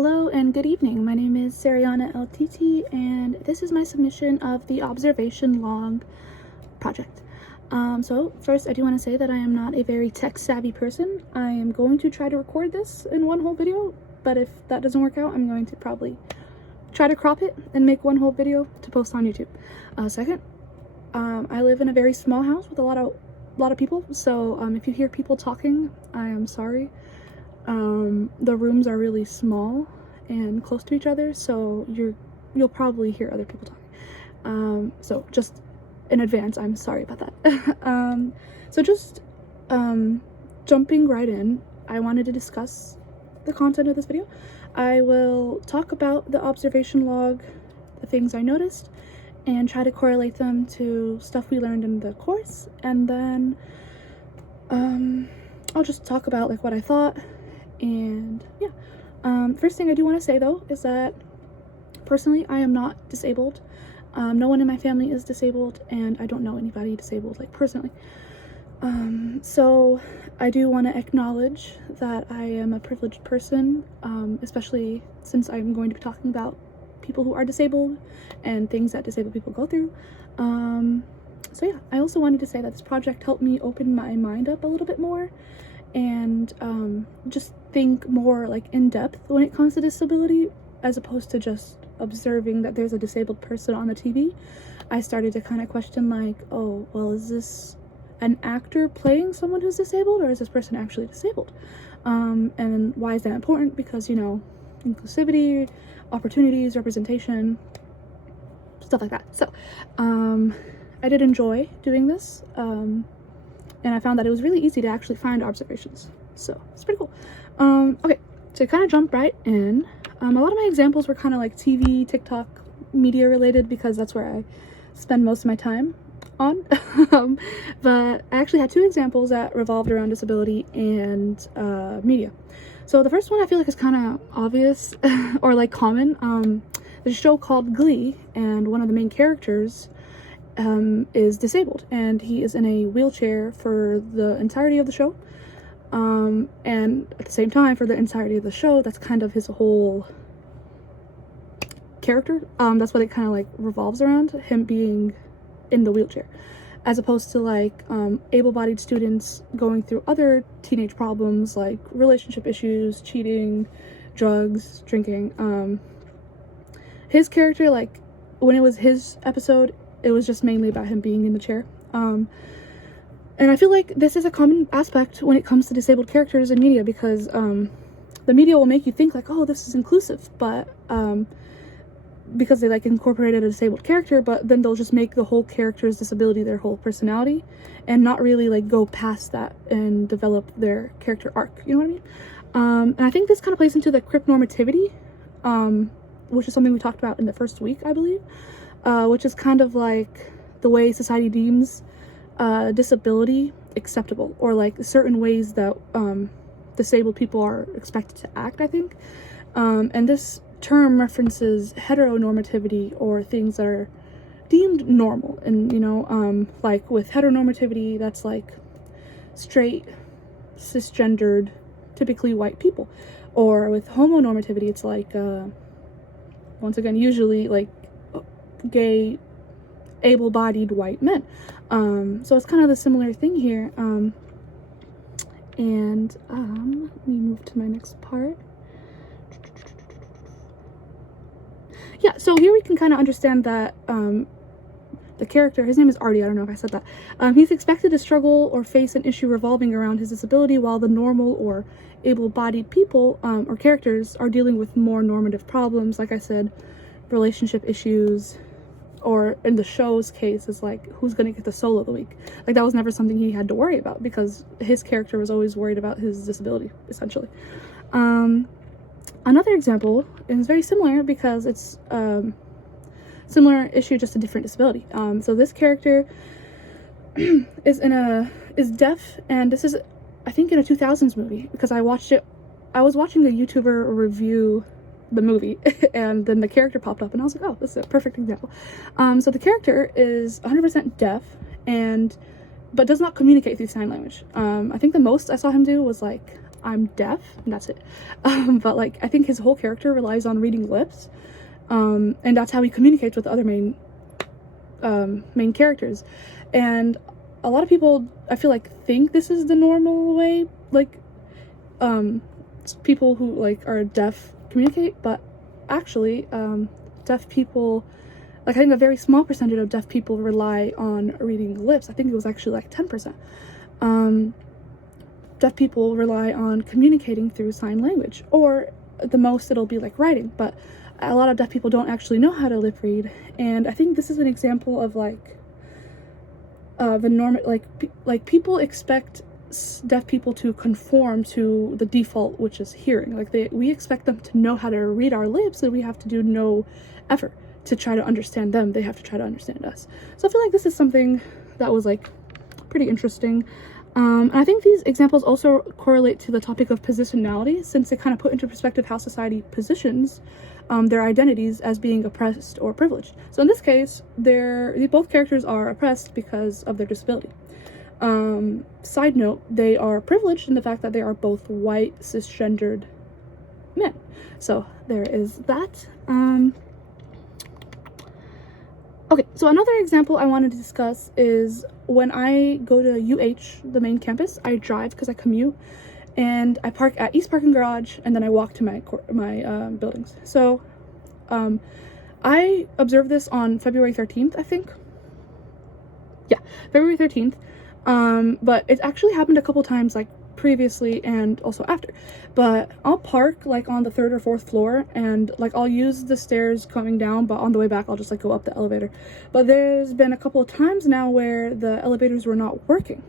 Hello and good evening. My name is Sariana LTT and this is my submission of the observation log project. So first I do want to say that I am not a very tech savvy person. I am going to try to record this in one whole video, but if that doesn't work out, I'm going to probably try to crop it and make one whole video to post on YouTube. Second, I live in a very small house with a lot of people, so if you hear people talking, I am sorry. The rooms are really small and close to each other, so you'll probably hear other people talking. So just in advance, I'm sorry about that. So just jumping right in, I wanted to discuss the content of this video. I will talk about the observation log, the things I noticed, and try to correlate them to stuff we learned in the course, and then I'll just talk about like what I thought. And yeah, first thing I do want to say though is that personally I am not disabled. No one in my family is disabled, and I don't know anybody disabled, like personally. So I do want to acknowledge that I am a privileged person, especially since I'm going to be talking about people who are disabled and things that disabled people go through. So yeah, I also wanted to say that this project helped me open my mind up a little bit more and just think more like in depth when it comes to disability, as opposed to just observing that there's a disabled person on the TV. I started to kind of question like, oh, well, is this an actor playing someone who's disabled, or is this person actually disabled? And why is that important? Because, you know, inclusivity, opportunities, representation, stuff like that. So I did enjoy doing this, and I found that it was really easy to actually find observations, so it's pretty cool. Okay, to kind of jump right in, a lot of my examples were kind of like TV, TikTok, media related, because that's where I spend most of my time on. But I actually had two examples that revolved around disability and media. So the first one I feel like is kind of obvious or like common. There's a show called Glee, and one of the main characters is disabled, and he is in a wheelchair for the entirety of the show. And at the same time, for the entirety of the show, that's kind of his whole character. That's what it kind of like revolves around, him being in the wheelchair, as opposed to like able-bodied students going through other teenage problems like relationship issues, cheating, drugs, drinking. His character, like when it was his episode, it was just mainly about him being in the chair. And I feel like this is a common aspect when it comes to disabled characters in media, because the media will make you think like, oh, this is inclusive, but because they like incorporated a disabled character, but then they'll just make the whole character's disability their whole personality and not really like go past that and develop their character arc, you know what I mean? And I think this kind of plays into the crip normativity, which is something we talked about in the first week, I believe, which is kind of like the way society deems disability acceptable, or like certain ways that disabled people are expected to act, I think. And this term references heteronormativity, or things that are deemed normal. And you know, like with heteronormativity, that's like straight, cisgendered, typically white people. Or with homonormativity, it's like once again, usually like gay, able-bodied white men. So it's kind of the similar thing here. Let me move to my next part. Yeah, so here we can kind of understand that the character, his name is Artie, I don't know if I said that, he's expected to struggle or face an issue revolving around his disability, while the normal or able-bodied people or characters are dealing with more normative problems, like I said, relationship issues, or in the show's case is like, who's gonna get the soul of the week? Like that was never something he had to worry about, because his character was always worried about his disability, essentially. Another example is very similar, because it's similar issue, just a different disability. So this character is deaf, and this is, I think, in a 2000s movie, because I was watching a YouTuber review the movie and then the character popped up and I was like, oh, this is a perfect example. So the character is 100% deaf but does not communicate through sign language. I think the most I saw him do was like I'm deaf, and that's it. But like, I think his whole character relies on reading lips, and that's how he communicates with the other main characters. And a lot of people, I feel like, think this is the normal way, like, people who like are deaf communicate, but actually, deaf people, like, I think a very small percentage of deaf people rely on reading lips. I think it was actually like 10%. Deaf people rely on communicating through sign language, or at the most it'll be like writing, but a lot of deaf people don't actually know how to lip read. And I think this is an example of like the norm, like people expect deaf people to conform to the default, which is hearing. Like we expect them to know how to read our lips, and we have to do no effort to try to understand them. They have to try to understand us. So I feel like this is something that was like pretty interesting. And I think these examples also correlate to the topic of positionality, since they kind of put into perspective how society positions their identities as being oppressed or privileged. So in this case, both characters are oppressed because of their disability. Side note, they are privileged in the fact that they are both white, cisgendered men. So there is that. Okay, so another example I wanted to discuss is when I go to UH, the main campus, I drive because I commute, and I park at East Parking Garage, and then I walk to my buildings. So I observed this on February 13th, I think. Yeah, February 13th. But it actually happened a couple times, like previously and also after. But I'll park like on the 3rd or 4th floor, and like I'll use the stairs coming down, but on the way back I'll just like go up the elevator. But there's been a couple of times now where the elevators were not working.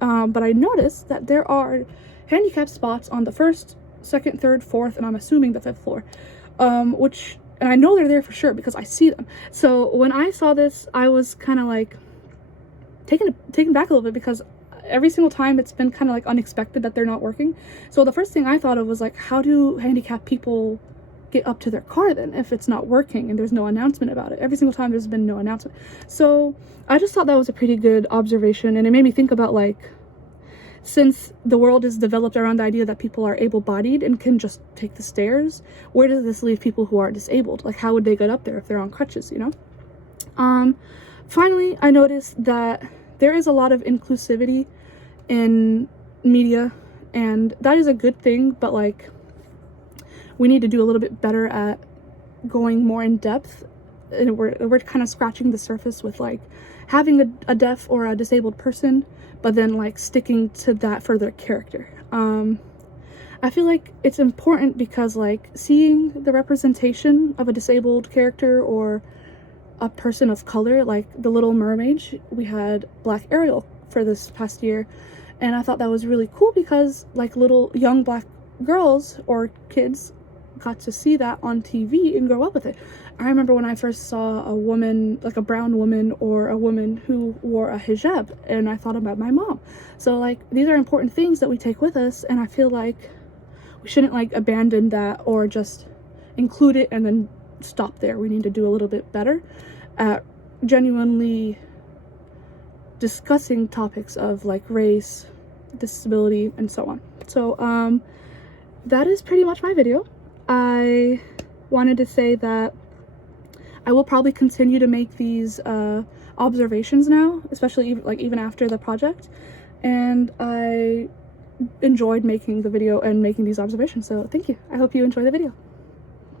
But I noticed that there are handicapped spots on the 1st, 2nd, 3rd, 4th, and I'm assuming the 5th floor. And I know they're there for sure because I see them. So when I saw this, I was kind of like taken back a little bit, because every single time it's been kind of like unexpected that they're not working. So the first thing I thought of was like, how do handicapped people get up to their car then if it's not working and there's no announcement about it? Every single time there's been no announcement. So I just thought that was a pretty good observation, and it made me think about, like, since the world is developed around the idea that people are able-bodied and can just take the stairs, where does this leave people who are disabled? Like, how would they get up there if they're on crutches, you know? Finally, I noticed that there is a lot of inclusivity in media, and that is a good thing, but like, we need to do a little bit better at going more in depth, and we're kind of scratching the surface with like having a deaf or a disabled person, but then like sticking to that for their character. I feel like it's important because like seeing the representation of a disabled character or a person of color, like the Little Mermaid, we had Black Ariel for this past year, and I thought that was really cool because like little young Black girls or kids got to see that on TV and grow up with it. I remember when I first saw a woman, like a brown woman or a woman who wore a hijab, and I thought about my mom. So like, these are important things that we take with us, and I feel like we shouldn't like abandon that or just include it and then stop there. We need to do a little bit better at genuinely discussing topics of like race, disability, and so on. So that is pretty much my video. I wanted to say that I will probably continue to make these observations now, especially even after the project, and I enjoyed making the video and making these observations. So thank you. I hope you enjoy the video.